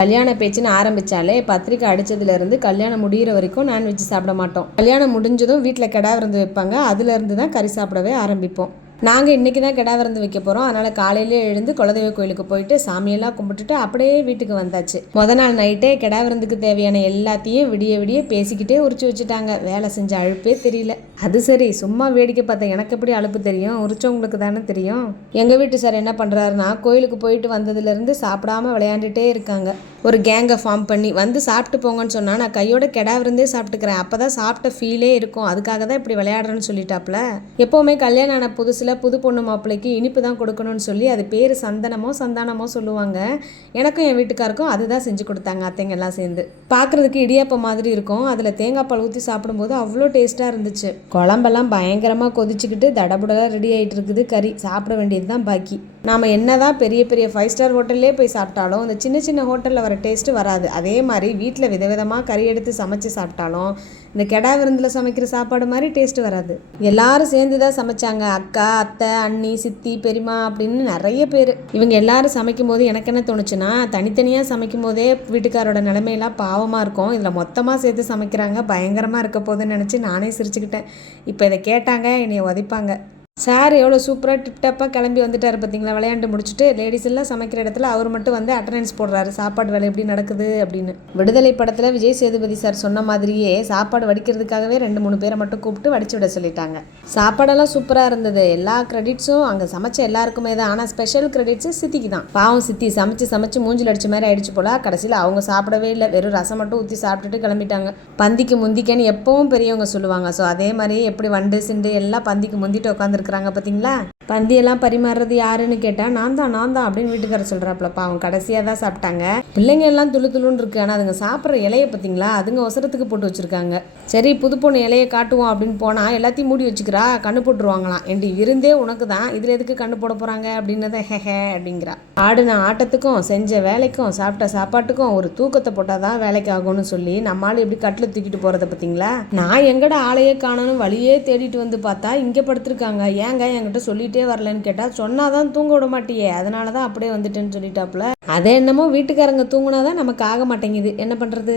கல்யாண பேச்சுன்னு ஆரம்பிச்சாலே பத்திரிக்கை அடிச்சதுலேருந்து கல்யாணம் முடிகிற வரைக்கும் நான்வெஜ் சாப்பிட மாட்டோம். கல்யாணம் முடிஞ்சதும் வீட்டில் கிடா விருந்து வைப்பாங்க. அதுலேருந்து தான் கறி சாப்பிடவே ஆரம்பிப்போம். நாங்கள் இன்றைக்கி தான் கிடா விருந்து வைக்க போகிறோம். அதனால் காலையிலே எழுந்து குலதெய்வ கோயிலுக்கு போயிட்டு சாமியெல்லாம் கும்பிட்டுட்டு அப்படியே வீட்டுக்கு வந்தாச்சு. நாள் நைட்டே கிடா விருந்துக்கு தேவையான எல்லாத்தையும் விடிய விடிய பேசிக்கிட்டே உரிச்சு வச்சுட்டாங்க. வேலை செஞ்ச அழுப்பே தெரியல. அது சரி, சும்மா வேடிக்கை பார்த்தேன். எனக்கு எப்படி அலுப்பு தெரியும்? உரிச்சவங்களுக்கு தானே தெரியும். எங்கள் வீட்டு சார் என்ன பண்ணுறாருன்னா, கோயிலுக்கு போயிட்டு வந்ததுலேருந்து சாப்பிடாம விளையாண்டுட்டே இருக்காங்க. ஒரு கேங்கை ஃபார்ம் பண்ணி வந்து சாப்பிட்டு போங்கன்னு சொன்னால் நான் கையோட கிடா விருந்தே சாப்பிட்டுக்கிறேன், அப்போ தான் சாப்பிட்ட ஃபீலே இருக்கும், அதுக்காக தான் இப்படி விளையாடுறேன்னு சொல்லிட்டாப்புல. எப்போவுமே கல்யாணம் ஆன புதுசில் புது பொண்ணு மாப்பிள்ளைக்கு இனிப்பு தான் கொடுக்கணும்னு சொல்லி அது பேர் சந்தனமோ சந்தானமோ சொல்லுவாங்க. எனக்கும் என் வீட்டுக்காருக்கும் அதுதான் செஞ்சு கொடுத்தாங்க அத்தைங்க எல்லாம் சேர்ந்து. பார்க்குறதுக்கு இடியாப்பம் மாதிரி இருக்கும். அதில் தேங்காய் பால் ஊற்றி சாப்பிடும்போது அவ்வளோ டேஸ்ட்டாக இருந்துச்சு. குழம்பெல்லாம் பயங்கரமாக கொதிச்சுக்கிட்டு தடபுடலாக ரெடி ஆகிட்டு இருக்குது. கறி சாப்பிட வேண்டியது தான் பாக்கி. நாம் என்ன தான் பெரிய பெரிய 5 ஸ்டார் ஹோட்டல்லே போய் சாப்பிட்டாலும் இந்த சின்ன சின்ன ஹோட்டலில் வர டேஸ்ட்டு வராது. அதே மாதிரி வீட்டில் விதவிதமாக கறி எடுத்து சமைச்சு சாப்பிட்டாலும் இந்த கெடா விருந்தில் சமைக்கிற சாப்பாடு மாதிரி டேஸ்ட்டு வராது. எல்லாரும் சேர்ந்து தான் சமைச்சாங்க. அக்கா, அத்தை, அண்ணி, சித்தி, பெரியம்மா அப்படின்னு நிறைய பேர். இவங்க எல்லாரும் சமைக்கும் போது எனக்கு என்ன தோணுச்சுன்னா, தனித்தனியாக சமைக்கும் போதே வீட்டுக்காரோட நிலைமையெல்லாம் பாவமாக இருக்கும். இதில் மொத்தமாக சேர்த்து சமைக்கிறாங்க, பயங்கரமாக இருக்க போதுன்னு நினச்சி நானே சிரிச்சுக்கிட்டேன். இப்போ இதை கேட்டாங்க என்னை உதைப்பாங்க. சார் எவ்வளோ சூப்பராக டிப்டாப்பாக கிளம்பி வந்துட்டார் பார்த்தீங்களா. விளையாண்டு முடிச்சுட்டு லேடிஸ் எல்லாம் சமைக்கிற இடத்துல அவர் மட்டும் வந்து அட்டண்டன்ஸ் போடுறாரு, சாப்பாடு வேலை எப்படி நடக்குது அப்படின்னு. விடுதலை படத்தில் விஜய் சேதுபதி சார் சொன்ன மாதிரியே சாப்பாடு வடிக்கிறதுக்காகவே 2-3 பேரை மட்டும் கூப்பிட்டு வடிச்சு விட சொல்லிட்டாங்க. சாப்பாடெல்லாம் சூப்பராக இருந்தது. எல்லா கிரெடிட்ஸும் அங்கே சமைச்ச எல்லாருக்குமே தான். ஆனால் ஸ்பெஷல் கிரெடிட்ஸு சித்திக்கு தான். பாவம் சித்தி சமைச்சு மூஞ்சில் அடிச்ச மாதிரி ஆயிடுச்சு போல. கடைசியில் அவங்க சாப்பிடவே இல்லை, வெறும் ரசம் மட்டும் ஊற்றி சாப்பிட்டுட்டு கிளம்பிட்டாங்க. பந்திக்கு முந்திக்கன்னு எப்பவும் பெரியவங்க சொல்லுவாங்க. ஸோ அதே மாதிரியே எப்படி வண்டு சிண்டு எல்லாம் பந்திக்கு முந்திட்டு உட்காந்துருக்கு பார்த்தீங்களா. பந்தியெல்லாம் பரிமாறுறது யாருன்னு கேட்டால் நான் தான் அப்படின்னு வீட்டுக்கார சொல்கிறாப்புலப்பா. அவங்க கடைசியாக தான் சாப்பிட்டாங்க. பிள்ளைங்க எல்லாம் துளுன்னு இருக்கு. ஆனால் அதுங்க சாப்பிட்ற இலையை பார்த்தீங்களா, அதுங்க அவசரத்துக்கு போட்டு வச்சுருக்காங்க. சரி, புது பொண்ணு இலையை காட்டுவோம் அப்படின்னு போனால் எல்லாத்தையும் மூடி வச்சுக்கிறா, கண்ணு போட்டுருவாங்களாம். என்டி விருந்தே உனக்கு தான், இதில் எதுக்கு கண்ணு போட போகிறாங்க அப்படின்னத ஹே அப்படிங்கிறா. ஆடின ஆட்டத்துக்கும் செஞ்ச வேலைக்கும் சாப்பிட்ட சாப்பாட்டுக்கும் ஒரு தூக்கத்தை போட்டால் தான் வேலைக்கு ஆகும்னு சொல்லி நம்மளால எப்படி கட்டில் தூக்கிட்டு போகிறத பார்த்தீங்களா. நான் எங்கட ஆளையே காணணும் வழியே தேடிட்டு வந்து பார்த்தா இங்கே படுத்துருக்காங்க. ஏங்க என்கிட்ட சொல்லிட்டே வரலன்னு கேட்டால், சொன்னாதான் தூங்க விட மாட்டியே, அதனால தான் அப்படியே வந்துட்டேன்னு சொல்லிட்டாப்புல. அதே என்னமோ வீட்டுக்காரங்க தூங்குனாதான் நமக்கு ஆக மாட்டேங்குது. என்ன பண்ணுறது?